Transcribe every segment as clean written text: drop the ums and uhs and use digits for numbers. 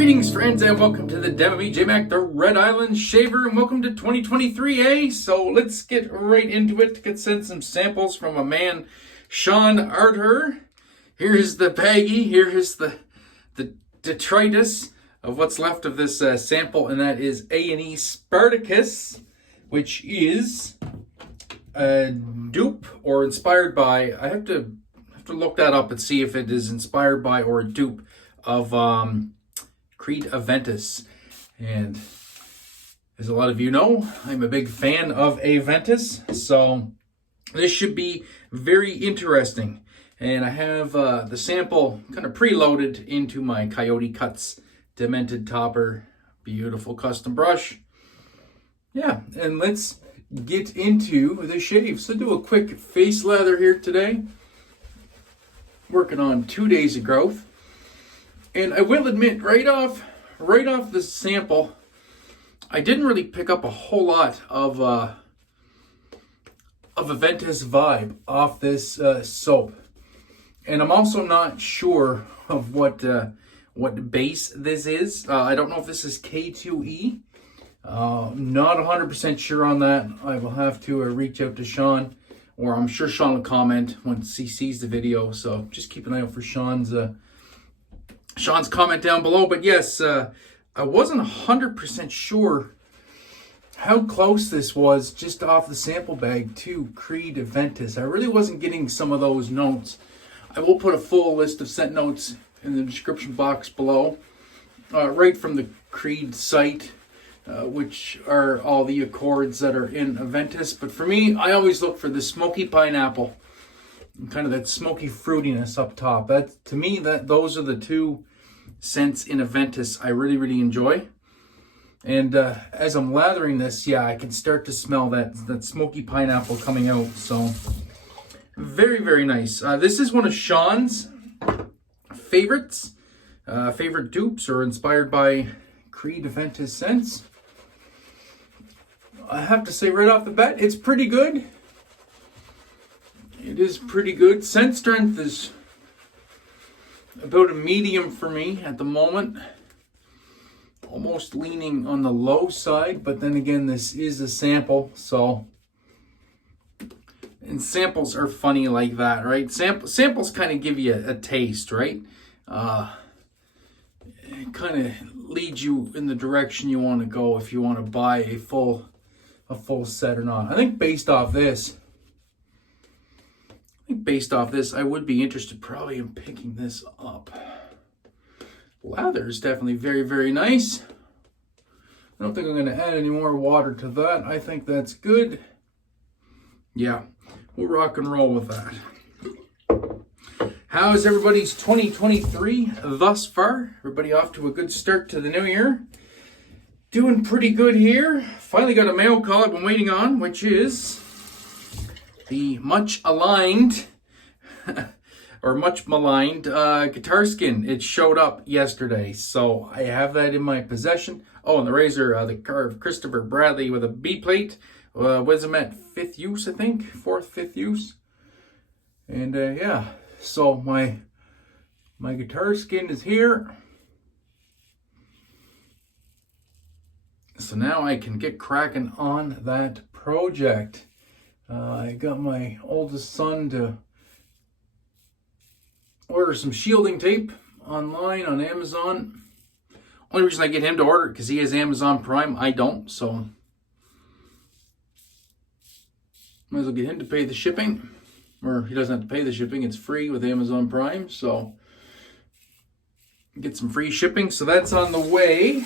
Greetings, friends, and welcome to the Demented Jmac, the Red Island Shaver, and welcome to 2023, eh? So let's get right into it. Get sent some samples from a man, Sean Arter. Here's the baggie. Here is the detritus of what's left of this sample, and that is A&E Spartacus, which is a dupe or inspired by. I have to look that up and see if it is inspired by or a dupe of Creed Aventus. And as a lot of you know, I'm a big fan of Aventus, so this should be very interesting. And I have the sample kind of preloaded into my CoyoteCuts Demented topper. Beautiful custom brush. Yeah, and let's get into the shave. So do a quick face lather here today. Working on 2 days of growth. And I will admit, right off the sample, I didn't really pick up a whole lot of Aventus vibe off this soap. And I'm also not sure of what base this is. I don't know if this is K2E. Not 100% sure on that. I will have to reach out to Sean, or I'm sure Sean will comment once he sees the video. So just keep an eye out for Sean's comment down below. But yes, I wasn't 100% sure how close this was just off the sample bag to Creed Aventus. I really wasn't getting some of those notes. I will put a full list of scent notes in the description box below, right from the Creed site, which are all the accords that are in Aventus. But for me, I always look for the smoky pineapple, kind of that smoky fruitiness up top. That, to me, those are the two scents in Aventus I really enjoy. And as I'm lathering this, yeah, I can start to smell that smoky pineapple coming out. So very nice. This is one of Sean's favorites, favorite dupes, or inspired by Creed Aventus scents. I have to say right off the bat, it's pretty good. It is pretty good. Scent strength is about a medium for me at the moment. Almost leaning on the low side, but then again, this is a sample, so. And samples are funny like that, right? Samples kind of give you a taste, right? It kind of leads you in the direction you want to go if you want to buy a full set or not. I think based off this, I would be interested probably in picking this up. Lather is definitely very nice. I don't think I'm going to add any more water to that. I think that's good. Yeah, we'll rock and roll with that. How is everybody's 2023 thus far? Everybody off to a good start to the new year? Doing pretty good here. Finally got a mail call I've been waiting on, which is the much aligned or much maligned guitar skin. It showed up yesterday, so I have that in my possession. Oh, and the razor, the car of Christopher Bradley with a B plate. Was him at 5th use, I think, 4th, 5th use. And yeah, so my guitar skin is here. So now I can get cracking on that project. I got my oldest son to order some shielding tape online on Amazon. Only reason I get him to order it because he has Amazon Prime. I don't, so might as well get him to pay the shipping. Or he doesn't have to pay the shipping. It's free with Amazon Prime, so get some free shipping. So that's on the way.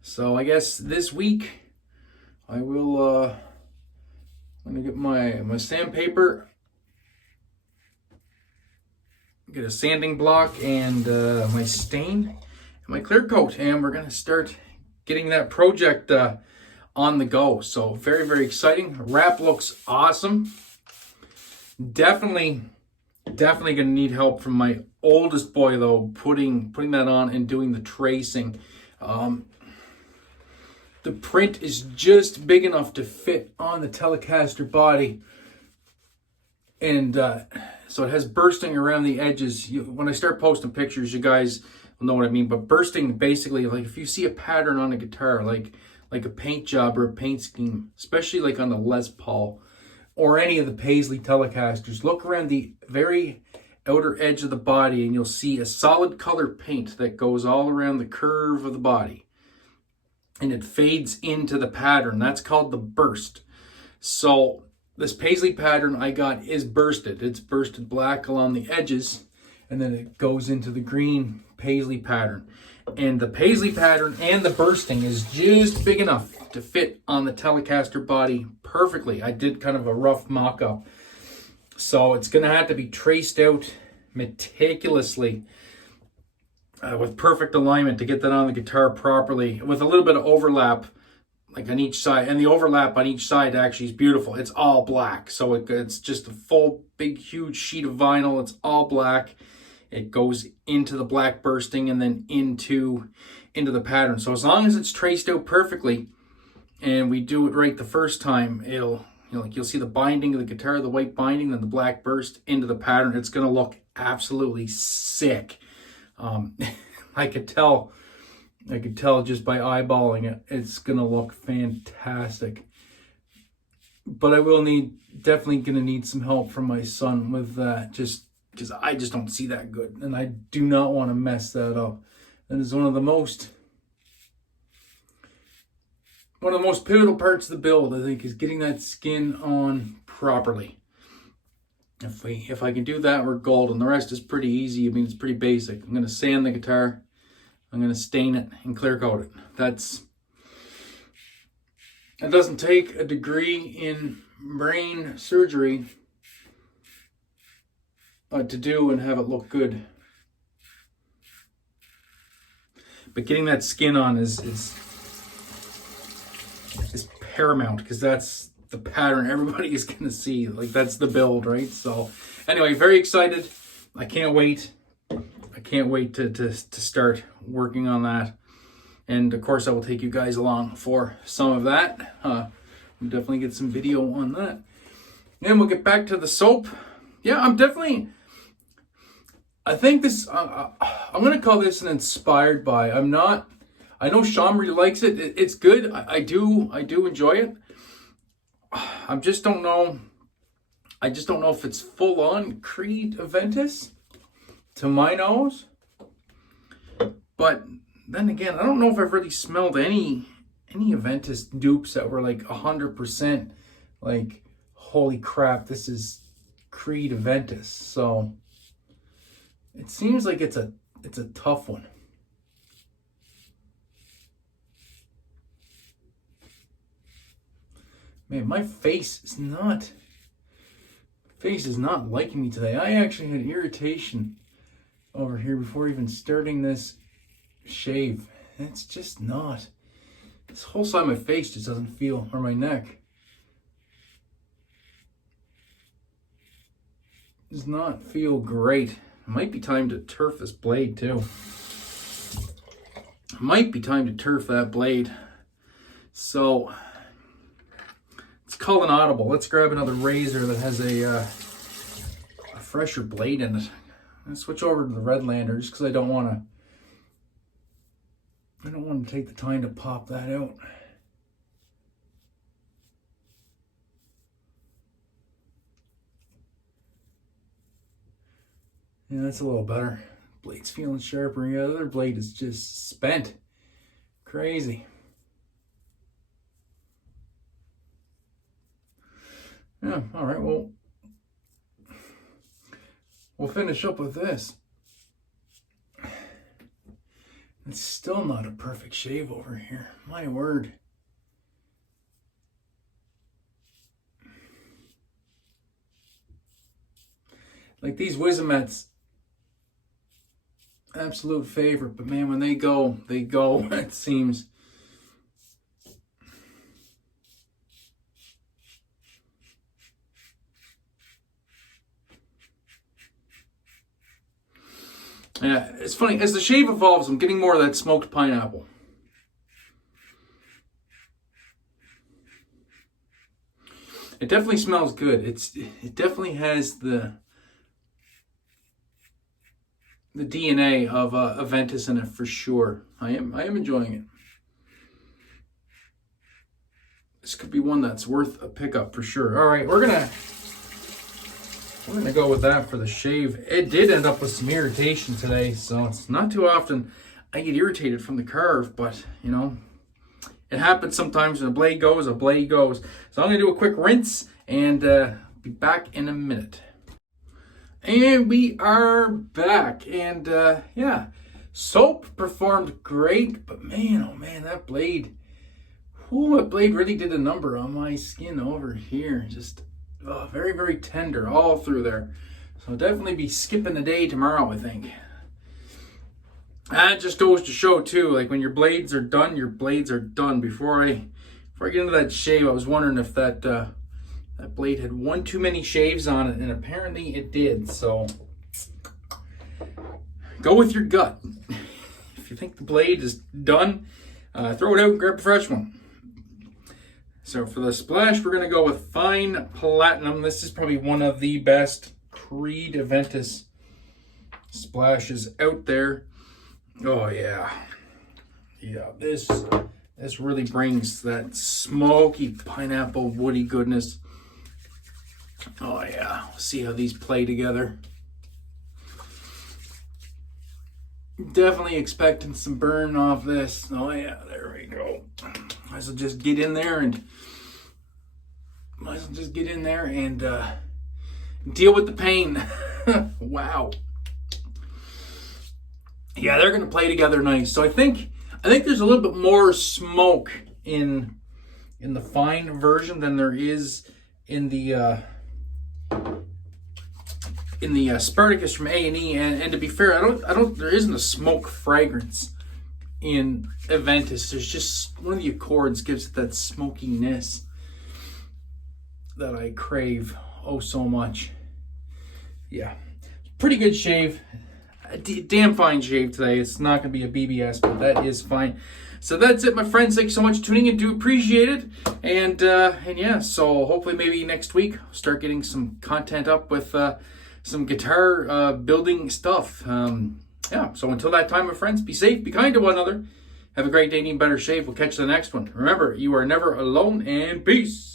So I guess this week I will I'm gonna get my sandpaper, get a sanding block, and my stain and my clear coat, and we're gonna start getting that project on the go. So very exciting. Wrap looks awesome. Definitely gonna need help from my oldest boy though, putting that on and doing the tracing. The print is just big enough to fit on the Telecaster body. And So it has bursting around the edges. When I start posting pictures, you guys will know what I mean. But bursting, basically, like if you see a pattern on a guitar, like a paint job or a paint scheme, especially like on the Les Paul or any of the Paisley Telecasters, look around the very outer edge of the body and you'll see a solid color paint that goes all around the curve of the body. And it fades into the pattern. That's called the burst. So this Paisley pattern I got is bursted. It's bursted black along the edges, and then it goes into the green Paisley pattern. And the Paisley pattern and the bursting is just big enough to fit on the Telecaster body perfectly. I did kind of a rough mock-up. So it's going to have to be traced out meticulously with perfect alignment to get that on the guitar properly, with a little bit of overlap like on each side. And the overlap on each side actually is beautiful. It's all black. So it's just a full, big, huge sheet of vinyl. It's all black. It goes into the black bursting and then into the pattern. So as long as it's traced out perfectly and we do it right the first time, it'll, like you'll see the binding of the guitar, the white binding, then the black burst into the pattern. It's going to look absolutely sick. I could tell just by eyeballing it, it's going to look fantastic. But I will definitely going to need some help from my son with that, just because I just don't see that good. And I do not want to mess that up. That is one of the most pivotal parts of the build, I think, is getting that skin on properly. If I can do that, we're golden. The rest is pretty easy. I mean, it's pretty basic. I'm going to sand the guitar. I'm going to stain it and clear coat it. It doesn't take a degree in brain surgery to do and have it look good. But getting that skin on is paramount, because that's the pattern everybody is going to see. Like, that's the build, right? So anyway, very excited. I can't wait to start working on that. And of course I will take you guys along for some of that. We'll definitely get some video on that. Then we'll get back to the soap. Yeah, I think this, I'm going to call this an inspired by. I know Sean really likes it. It's good. I do enjoy it. I just don't know if it's full on Creed Aventus to my nose. But then again, I don't know if I've really smelled any Aventus dupes that were like 100% like, holy crap, this is Creed Aventus. So it seems like it's a tough one. Man, my face is not liking me today. I actually had irritation over here before even starting this shave. It's just not. This whole side of my face just doesn't feel, or my neck does not feel great. It might be time to turf this blade too. It might be time to turf that blade. So let's call an audible. Let's grab another razor that has a fresher blade in it. I'm gonna switch over to the Redlander just because I don't want to take the time to pop that out. Yeah, that's a little better. Blade's feeling sharper. Yeah, the other blade is just spent. Crazy. Yeah, all right, well, we'll finish up with this. It's still not a perfect shave over here. My word. Like, these Wizamets, absolute favorite, but man, when they go, it seems. Yeah, it's funny. As the shave evolves, I'm getting more of that smoked pineapple. It definitely smells good. It definitely has the the DNA of Aventus in it for sure. I am enjoying it. This could be one that's worth a pickup for sure. All right, we're gonna go with that for the shave. It did end up with some irritation today, so it's not too often I get irritated from the carve, but you know, it happens sometimes. When a blade goes, a blade goes. So I'm gonna do a quick rinse and be back in a minute. And we are back, and yeah, soap performed great, but man, oh man, that blade, that blade really did a number on my skin over here. Just very, very tender all through there. So I'll definitely be skipping the day tomorrow, I think. That just goes to show too, like when your blades are done, your blades are done. Before I get into that shave, I was wondering if that that blade had one too many shaves on it, and apparently it did. So go with your gut. If you think the blade is done, throw it out and grab a fresh one. So for the splash, we're going to go with Fine Platinum. This is probably one of the best Creed Aventus splashes out there. Oh yeah. Yeah, this really brings that smoky pineapple woody goodness. Oh yeah, see how these play together. Definitely expecting some burn off this. Oh yeah, there we go. Might as well just get in there and deal with the pain. Wow. Yeah, they're gonna play together nice. So I think there's a little bit more smoke in the fine version than there is in the Spartacus from A&E, and to be fair, there isn't a smoke fragrance in Aventus. There's just one of the accords gives it that smokiness that I crave oh so much. Yeah, pretty good shave. A damn fine shave today. It's not going to be a BBS, but that is fine. So that's it, my friends. Thanks so much for tuning in. Do appreciate it. And yeah, so hopefully maybe next week I'll start getting some content up with some guitar building stuff. Yeah, so until that time, my friends, be safe, be kind to one another. Have a great day and even better shave. We'll catch you the next one. Remember, you are never alone, and peace.